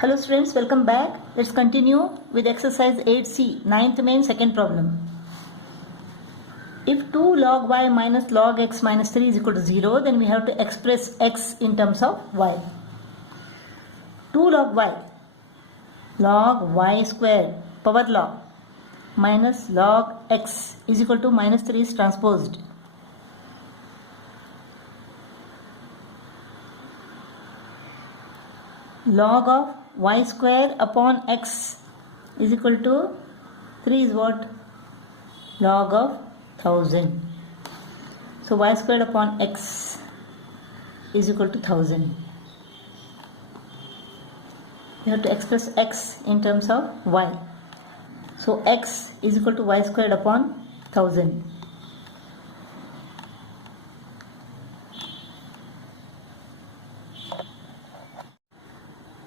Hello students, welcome back. Let's continue with exercise 8C, 9th main second problem. If 2 log y minus log x minus 3 is equal to 0, then we have to express x in terms of y. 2 log y square, power law, minus log x is equal to minus 3 is transposed. Log of y square upon x is equal to 3 is what? Log of 1000. So y squared upon x is equal to 1000. You have to express x in terms of y. So x is equal to y squared upon 1000.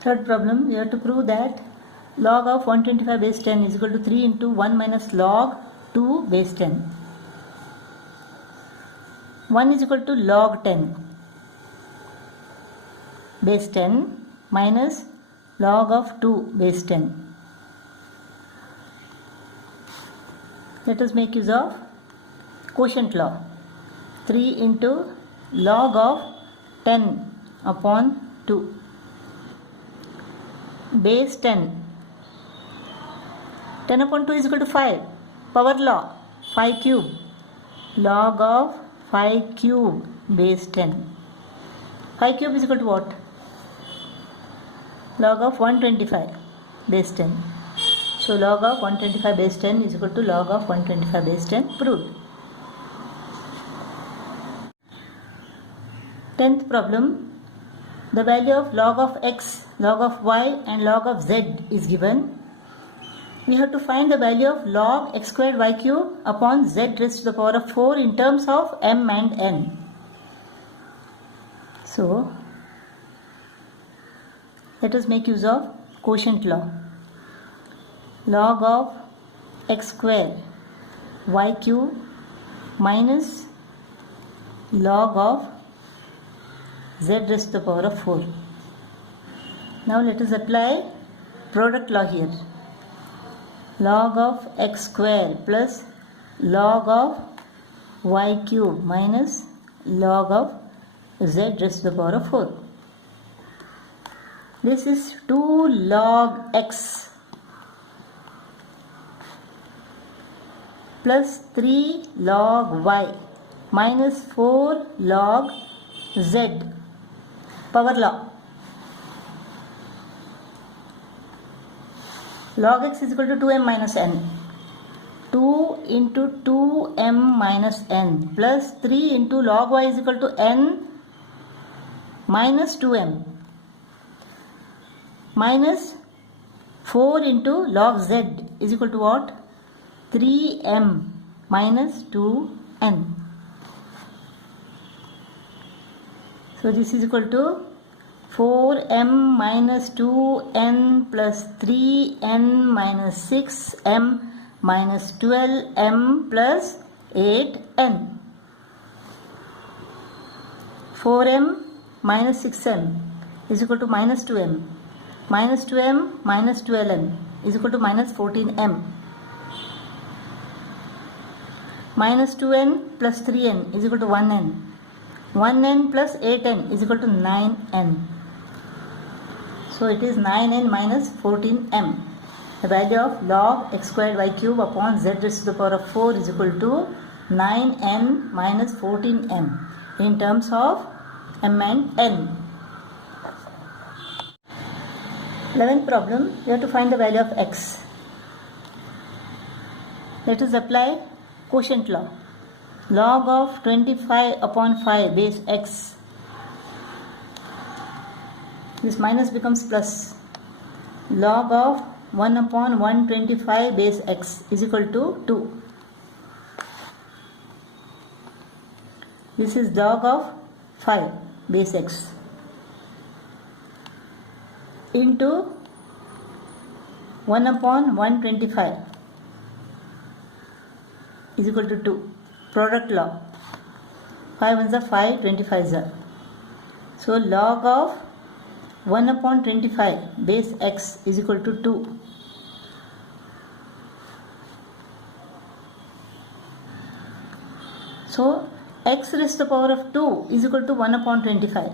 Third problem, we have to prove that log of 125 base 10 is equal to 3 into 1 minus log 2 base 10. 1 is equal to log 10 base 10 minus log of 2 base 10. Let us make use of quotient law. 3 into log of 10 upon 2. Base 10. 10 upon 2 is equal to 5. Power law. 5 cube. Log of 5 cube base 10. 5 cube is equal to what? Log of 125 base 10. So log of 125 base 10 is equal to log of 125 base 10. Proved. 10th problem. The value of log of x, log of y and log of z is given. We have to find the value of log x squared y cube upon z raised to the power of 4 in terms of m and n. So, let us make use of quotient law. Log of x squared y cube minus log of z raised to the power of 4. Now let us apply product law here. Log of x square plus log of y cube minus log of z raised to the power of 4. This is 2 log x plus 3 log y minus 4 log z. Power law. Log x is equal to 2m minus n. 2 into 2m minus n plus 3 into log y is equal to n minus 2m minus 4 into log z is equal to what? 3m minus 2n. So this is equal to 4m minus 2n plus 3n minus 6m minus 12m plus 8n. 4m minus 6m is equal to minus 2m. Minus 2m minus 12m is equal to minus 14m. Minus 2n plus 3n is equal to 1n. 1n plus 8n is equal to 9n. So it is 9n minus 14m. The value of log x squared y cube upon z raised to the power of 4 is equal to 9n minus 14m in terms of m and n. 11th problem, we have to find the value of x. Let us apply quotient law. Log of 25 upon 5 base x. This minus becomes plus. Log of 1 upon 125 base x is equal to 2. This is log of 5 base x into 1 upon 125 is equal to 2. Product law. 5 ones are 5, 25 are. So log of 1 upon 25 base x is equal to 2. So x raised to the power of 2 is equal to 1 upon 25.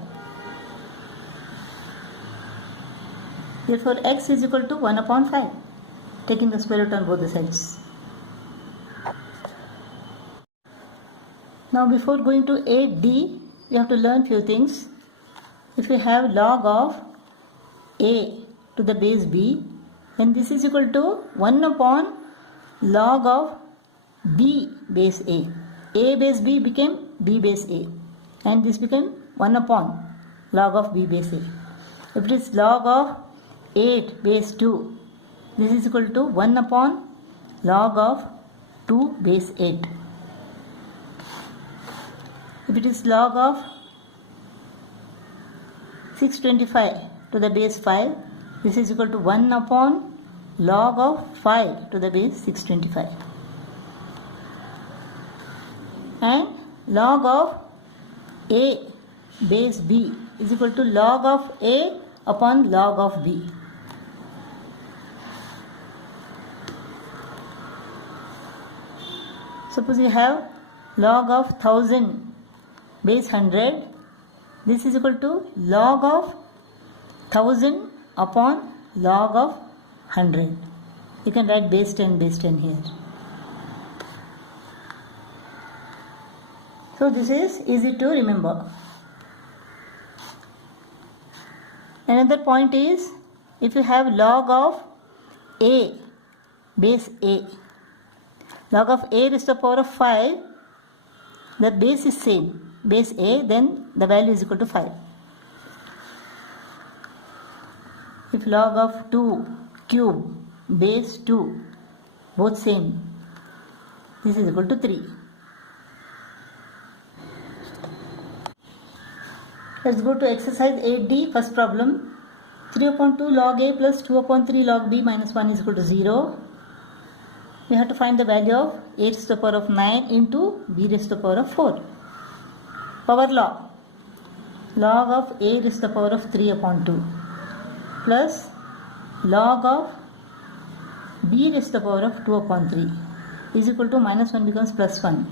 Therefore x is equal to 1 upon 5, taking the square root on both the sides. Now before going to 8d, we have to learn few things. If we have log of a to the base b, then this is equal to 1 upon log of b base a. A base b became b base a, and this became 1 upon log of b base a. If it is log of 8 base 2, this is equal to 1 upon log of 2 base 8. If it is log of 625 to the base 5, this is equal to 1 upon log of 5 to the base 625. And log of a base b is equal to log of a upon log of b. Suppose you have log of 1000 base 100, this is equal to log of 1000 upon log of 100. You can write base 10 here. So this is easy to remember. Another point is, if you have log of a base a, log of a raised to the power of 5, the base is same, base a, then the value is equal to 5. If log of 2 cube base 2, both same, this is equal to 3. Let's go to exercise 8d, first problem. 3 upon 2 log a plus 2 upon 3 log b minus 1 is equal to 0. We have to find the value of a raised to the power of 9 into b raised to the power of 4. Power law. Log of a raised to the power of 3 upon 2 plus log of b raised to the power of 2 upon 3 is equal to minus 1 becomes plus 1.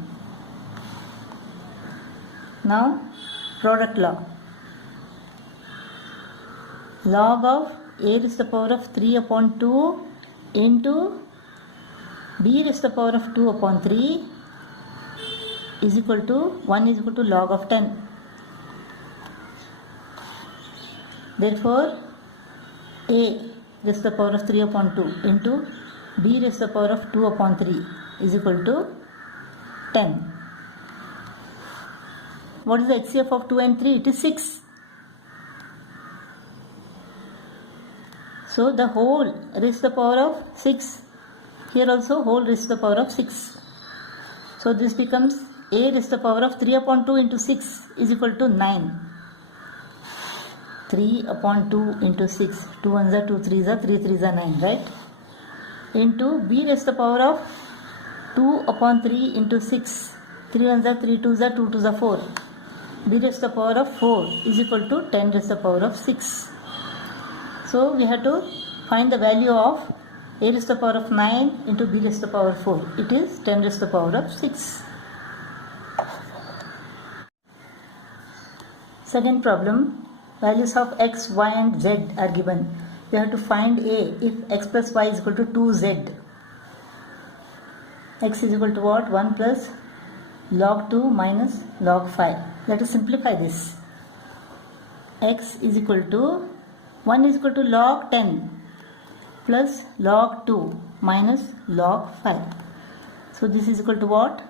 Now product law. Log of a raised to the power of 3 upon 2 into b raised to the power of 2 upon 3 is equal to 1 is equal to log of 10. Therefore a raised to the power of 3 upon 2 into b raised to the power of 2 upon 3 is equal to 10. What is the HCF of 2 and 3? It is 6. So the whole raised to the power of 6. Here also whole raised to the power of 6. So this becomes a raised to the power of 3 upon 2 into 6 is equal to 9. 3 upon 2 into 6. 2 ones are 2 3s are 3 3s are 9, right? Into b raised to the power of 2 upon 3 into 6. 3 ones are 3 2s are 2 2s are 4. b raised to the power of 4 is equal to 10 raised to the power of 6. So we have to find the value of a raised to the power of 9 into b raised to the power of 4. It is 10 raised to the power of 6. Second problem, values of x, y and z are given. We have to find a if x plus y is equal to 2z. X is equal to what? 1 plus log 2 minus log 5. Let us simplify this. X is equal to 1 is equal to log 10 plus log 2 minus log 5. So this is equal to what?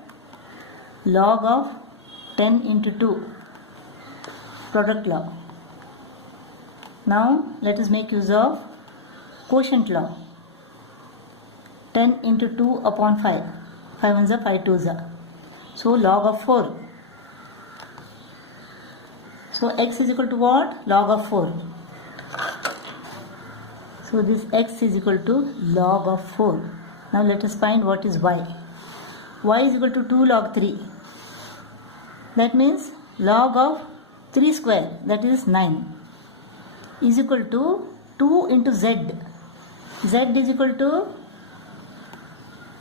Log of 10 into 2. Product law. Now let us make use of quotient law. 10 into 2 upon 5. 5 ones are 5 twos are. So log of 4. So x is equal to what? Log of 4. So this x is equal to log of 4. Now let us find what is y. Y is equal to 2 log 3. That means log of 3 square, that is 9. is equal to 2 into z. Z is equal to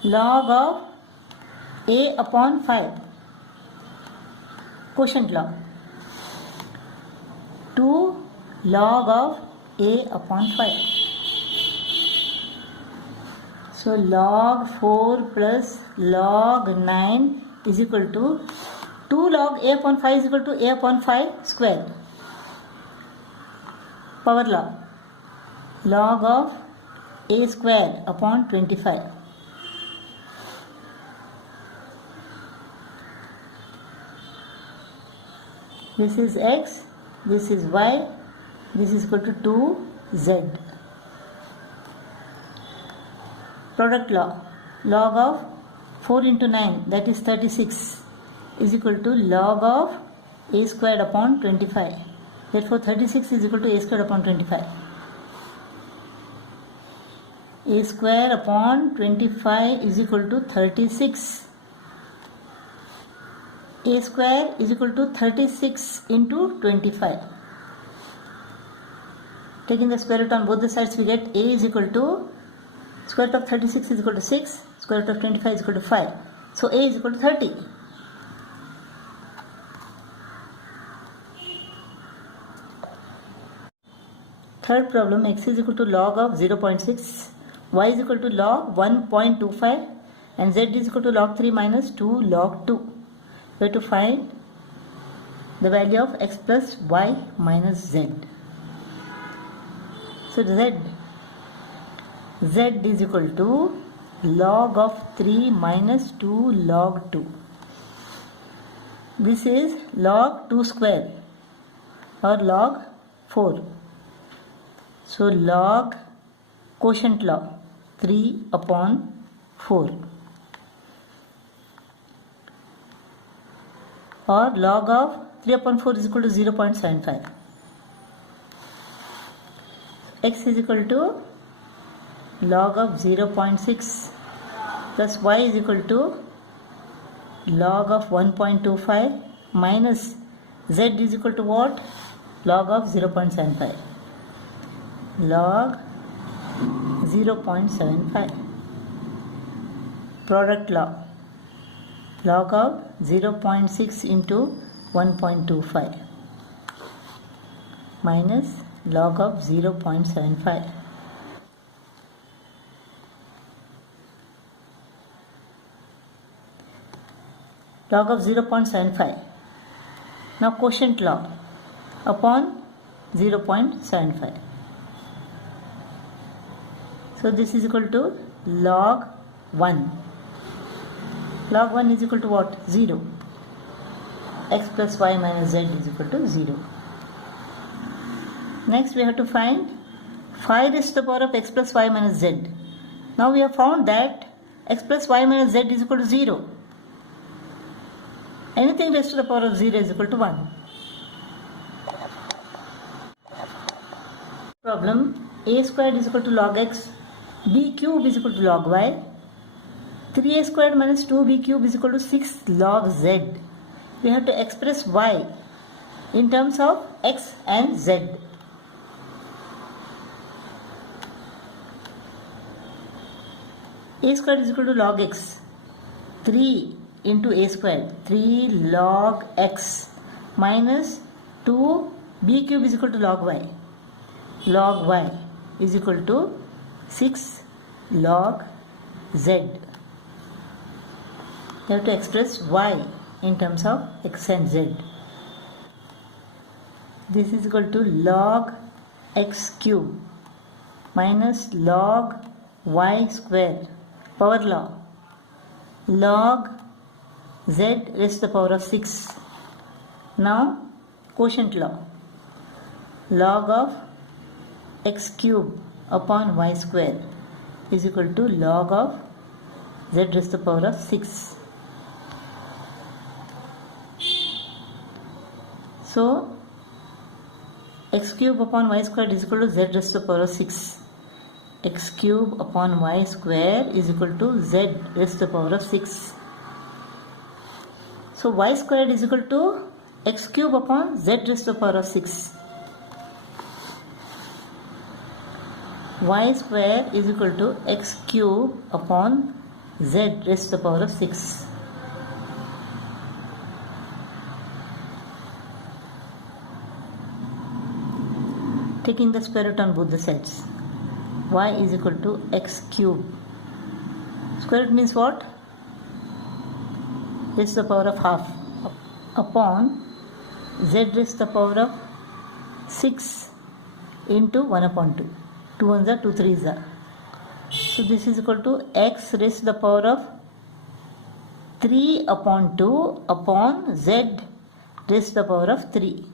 log of a upon 5. Quotient law. 2 log of a upon 5. So log 4 plus log 9 is equal to 2 log a upon 5 is equal to a upon 5 square. Power law. Log of a square upon 25. This is x, this is y, this is equal to 2z. Product law. Log of 4 into 9, that is 36, is equal to log of a squared upon 25. Therefore 36 is equal to a squared upon 25. A square upon 25 is equal to 36. A square is equal to 36 into 25. Taking the square root on both the sides, we get a is equal to square root of 36 is equal to 6, square root of 25 is equal to 5. So a is equal to 30. Third problem, x is equal to log of 0.6, y is equal to log 1.25 and z is equal to log 3 minus 2 log 2. We have to find the value of x plus y minus z. So z is equal to log of 3 minus 2 log 2. This is log 2 square or log 4. So log quotient law 3 upon 4 or log of 3 upon 4 is equal to 0.75. X is equal to log of 0.6 plus y is equal to log of 1.25 minus z is equal to what? Log of 0.75. Log 0.75. Product law. Log of 0.6 into 1.25 minus log of 0.75. Log of 0.75. Now quotient law upon 0.75. So this is equal to log 1. Log 1 is equal to what? 0. X plus y minus z is equal to 0. Next we have to find 5 raised to the power of x plus y minus z. Now we have found that x plus y minus z is equal to 0. Anything raised to the power of 0 is equal to 1. Problem. A squared is equal to log x, b cube is equal to log y, 3a squared minus 2b cube is equal to 6 log z. We have to express y in terms of x and z. A squared is equal to log x, 3 into a squared, 3 log x minus 2 b cube is equal to log y. Log y is equal to 6 log z. You have to express y in terms of x and z. This is equal to log x cube minus log y square. Power law. Log z raised to the power of 6. Now quotient law. Log of x cube upon y square is equal to log of z raised to the power of 6. So x cube upon y square is equal to z raised to the power of 6. X cube upon y square is equal to z raised to the power of 6. So y squared is equal to x cube upon z raised to the power of 6. y square is equal to x cube upon z raised to the power of 6. Taking the square root on both the sides, y is equal to x cube. Square root means what? Raised to the power of half upon z raised to the power of 6 into 1 upon 2. 2 ones are 2 threes are. So this is equal to x raised to the power of 3 upon 2 upon z raised to the power of 3.